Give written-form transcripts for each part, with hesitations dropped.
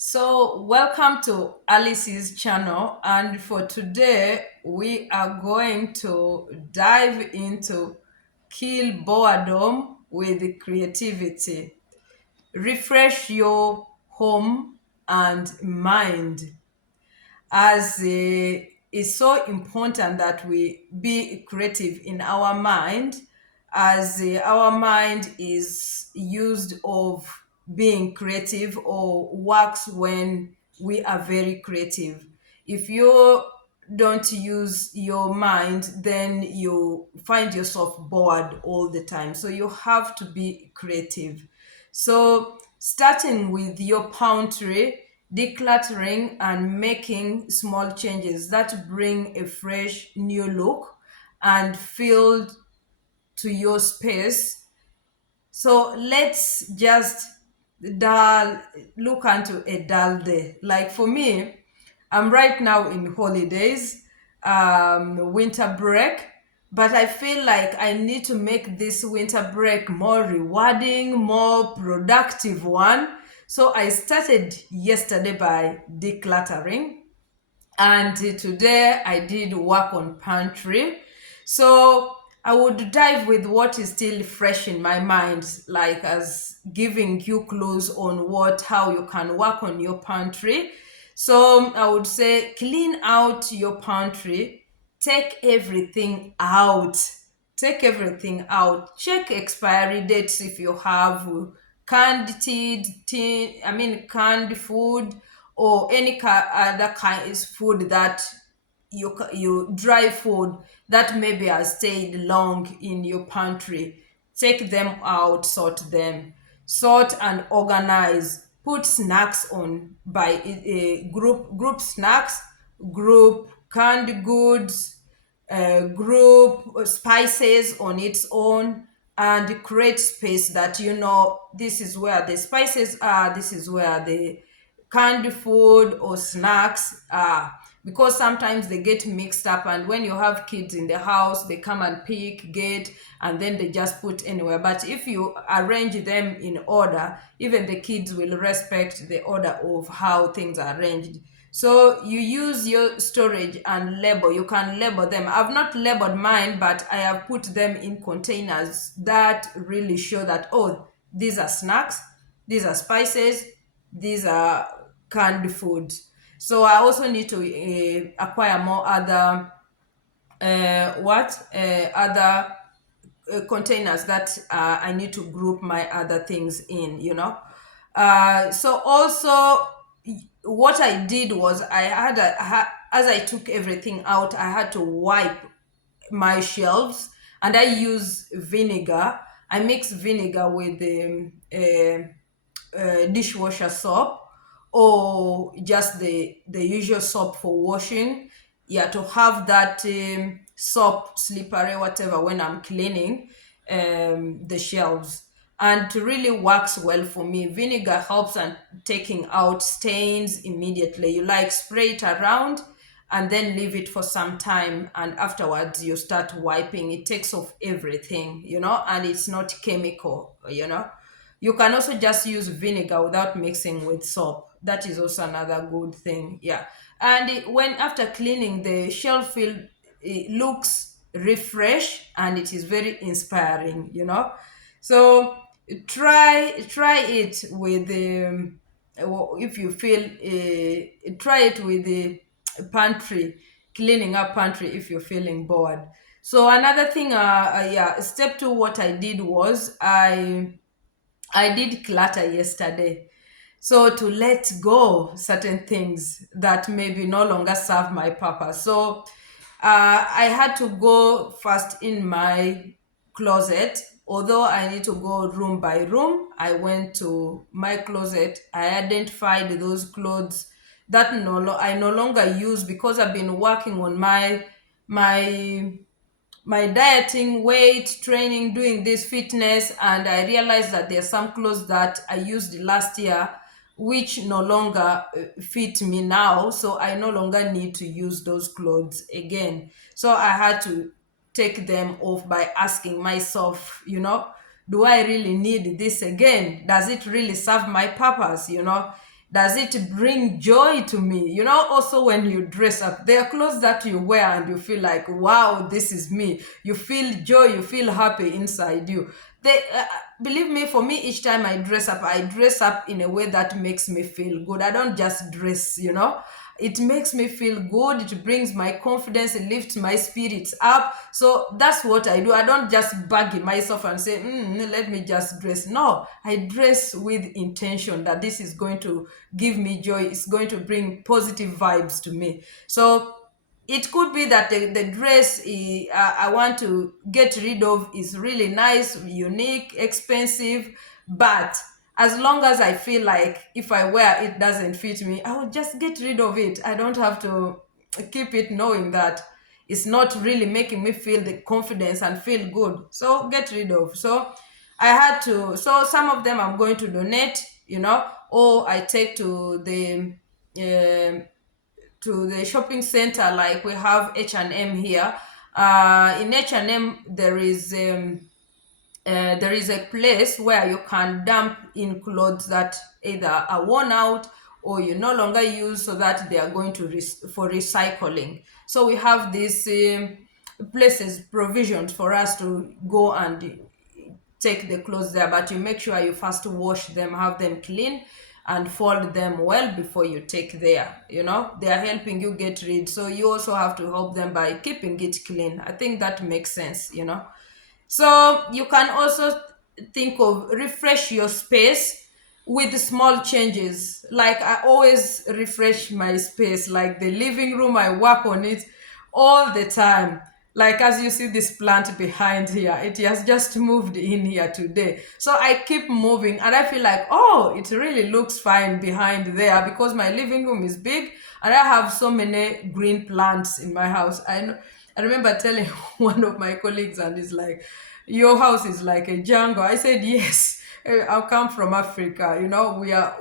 Welcome to Alice's channel, and for today, we are going to dive into kill boredom with creativity. Refresh your home and mind as it's so important that we be creative in our mind, as our mind is used of being creative or works when we are very creative. If you don't use your mind, then you find yourself bored all the time, so you have to be creative. So, starting with your pantry, decluttering and making small changes that bring a fresh new look and feel to your space. So let's just dull look into a dull day. Like for me, I'm right now in holidays, winter break, but I feel like I need to make this winter break more rewarding, more productive one. So I started yesterday by decluttering, and today I did work on pantry. So I would dive with what is still fresh in my mind, like as giving you clues on what how you can work on your pantry. So I would say clean out your pantry, take everything out. Take everything out. Check expiry dates if you have canned food, or any other kind of food that you dry food that maybe has stayed long in your pantry. Take them out, sort and organize. Put snacks on by group snacks, group canned goods, group spices on its own, and create space that this is where the spices are, this is where the canned food or snacks are, because sometimes they get mixed up, and when you have kids in the house, they come and pick, get, and then they just put anywhere. But if you arrange them in order, even the kids will respect the order of how things are arranged. So you use your storage and label. You can label them. I've not labeled mine, but I have put them in containers that really show that, oh, these are snacks, these are spices, these are canned food. So I also need to acquire more other other containers that I need to group my other things in. So also, what I did was as I took everything out, I had to wipe my shelves, and I use vinegar. I mix vinegar with dishwasher soap, or just the usual soap for washing. Yeah, to have that soap slippery, whatever, when I'm cleaning the shelves. And it really works well for me. Vinegar helps and taking out stains immediately. You like spray it around and then leave it for some time, and afterwards you start wiping. It takes off everything, and it's not chemical. You can also just use vinegar without mixing with soap. That is also another good thing. Yeah. And when after cleaning, the shelf feel, it looks refreshed and it is very inspiring. So try it with if you feel try it with the pantry, cleaning up pantry if you're feeling bored. So another thing, yeah, step two, what I did was I did clutter yesterday. So to let go certain things that maybe no longer serve my purpose. So I had to go first in my closet. Although I need to go room by room, I went to my closet. I identified those clothes that I no longer use, because I've been working on my my dieting, weight training, doing this fitness, and I realized that there are some clothes that I used last year which no longer fit me now, so I no longer need to use those clothes again. So I had to take them off by asking myself, do I really need this again? Does it really serve my purpose? Does it bring joy to me? Also when you dress up, there are clothes that you wear and you feel like, wow, this is me. You feel joy, you feel happy inside you. Believe me, for me, each time I dress up in a way that makes me feel good. I don't just dress. It makes me feel good. It brings my confidence. It lifts my spirits up. So that's what I do. I don't just bag myself and say, let me just dress. No, I dress with intention that this is going to give me joy. It's going to bring positive vibes to me. So it could be that the dress I want to get rid of is really nice, unique, expensive, but as long as I feel like if I wear it doesn't fit me, I will just get rid of it. I don't have to keep it knowing that it's not really making me feel the confidence and feel good. So get rid of. So I had to, so some of them I'm going to donate, or I take um to the shopping center. Like we have H&M here. In H&M there is a place where you can dump in clothes that either are worn out or you no longer use, so that they are going to for recycling. So we have these places, provisions for us to go and take the clothes there, but you make sure you first wash them, have them clean, and fold them well before you take there. They are helping you get rid, so you also have to help them by keeping it clean. I think that makes sense. So you can also think of refresh your space with small changes. Like I always refresh my space, like the living room, I work on it all the time. Like as you see this plant behind here, it has just moved in here today. So I keep moving and I feel like, oh, it really looks fine behind there because my living room is big and I have so many green plants in my house. I remember telling one of my colleagues, and he's like, your house is like a jungle. I said, yes. I come from Africa.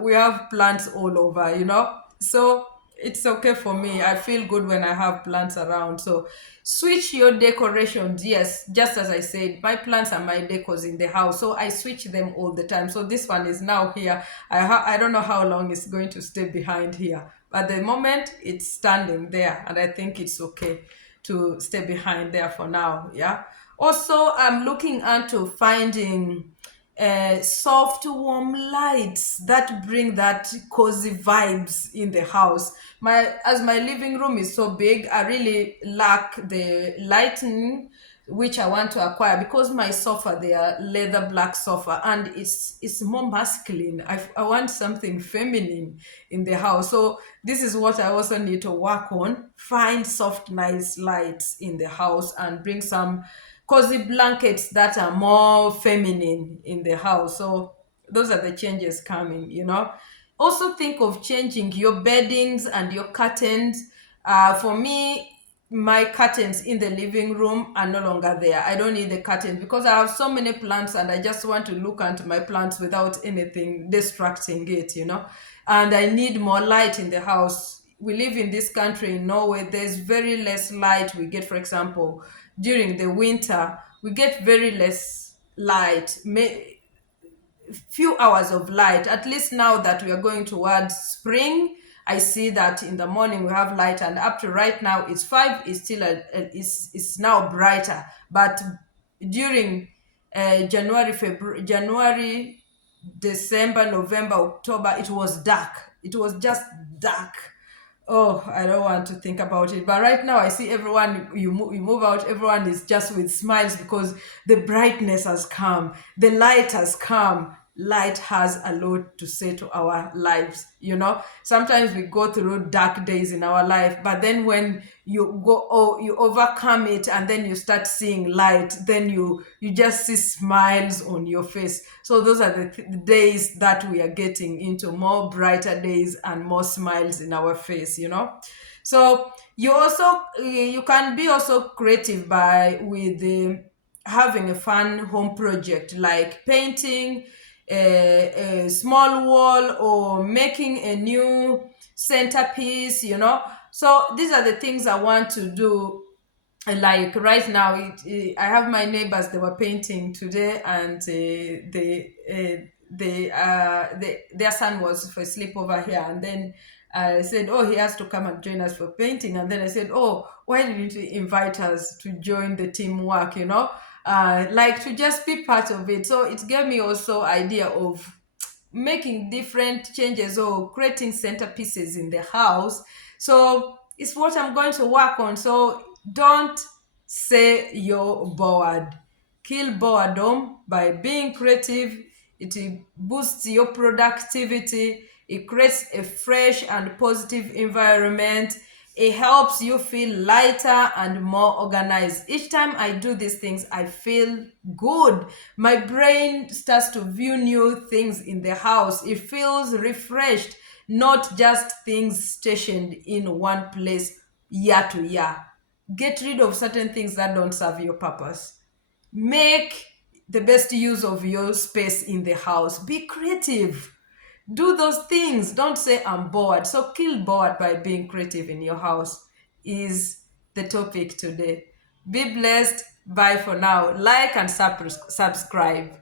We have plants all over. So it's okay for me. I feel good when I have plants around. So switch your decorations. Yes, just as I said, my plants are my decors in the house. So I switch them all the time. So this one is now here. I don't know how long it's going to stay behind here. But the moment it's standing there, and I think it's okay to stay behind there for now. Yeah. Also, I'm looking into finding soft, warm lights that bring that cozy vibes in the house. As my living room is so big, I really lack the lighting which I want to acquire, because my sofa, they are leather black sofa, and it's more masculine. I want something feminine in the house. So this is what I also need to work on. Find soft, nice lights in the house and bring some cozy blankets that are more feminine in the house. So those are the changes coming. Also think of changing your beddings and your curtains. For me, my curtains in the living room are no longer there. I don't need the curtains because I have so many plants and I just want to look into my plants without anything distracting it. And I need more light in the house. We live in this country in Norway. There's very less light we get. For example, during the winter, we get very less light, few hours of light. At least now that we are going towards spring, I see that in the morning we have light, and up to right now it's 5. It's still it's now brighter. But during January, December, November, October, it was dark. It was just dark. Oh, I don't want to think about it. But right now, I see everyone, you move out, everyone is just with smiles because the brightness has come, the light has come. Light has a lot to say to our lives. Sometimes we go through dark days in our life, but then when you go, oh, you overcome it, and then you start seeing light, then you just see smiles on your face. So those are the days that we are getting into, more brighter days and more smiles in our face. So you can be also creative by with having a fun home project like painting a small wall or making a new centerpiece. So these are the things I want to do. Like right now, I have my neighbors, they were painting today, and their son was for sleepover here, and then I said, oh, he has to come and join us for painting. And then I said, oh, why didn't you invite us to join the teamwork, like to just be part of it. So it gave me also idea of making different changes or creating centerpieces in the house. So it's what I'm going to work on. So don't say you're bored. Kill boredom by being creative. It boosts your productivity. It creates a fresh and positive environment. It helps you feel lighter and more organized. Each time I do these things, I feel good. My brain starts to view new things in the house. It feels refreshed, not just things stationed in one place year to year. Get rid of certain things that don't serve your purpose. Make the best use of your space in the house. Be creative. Do those things. Don't say I'm bored. So kill bored by being creative in your house is the topic today. Be blessed. Bye for now. Like and subscribe.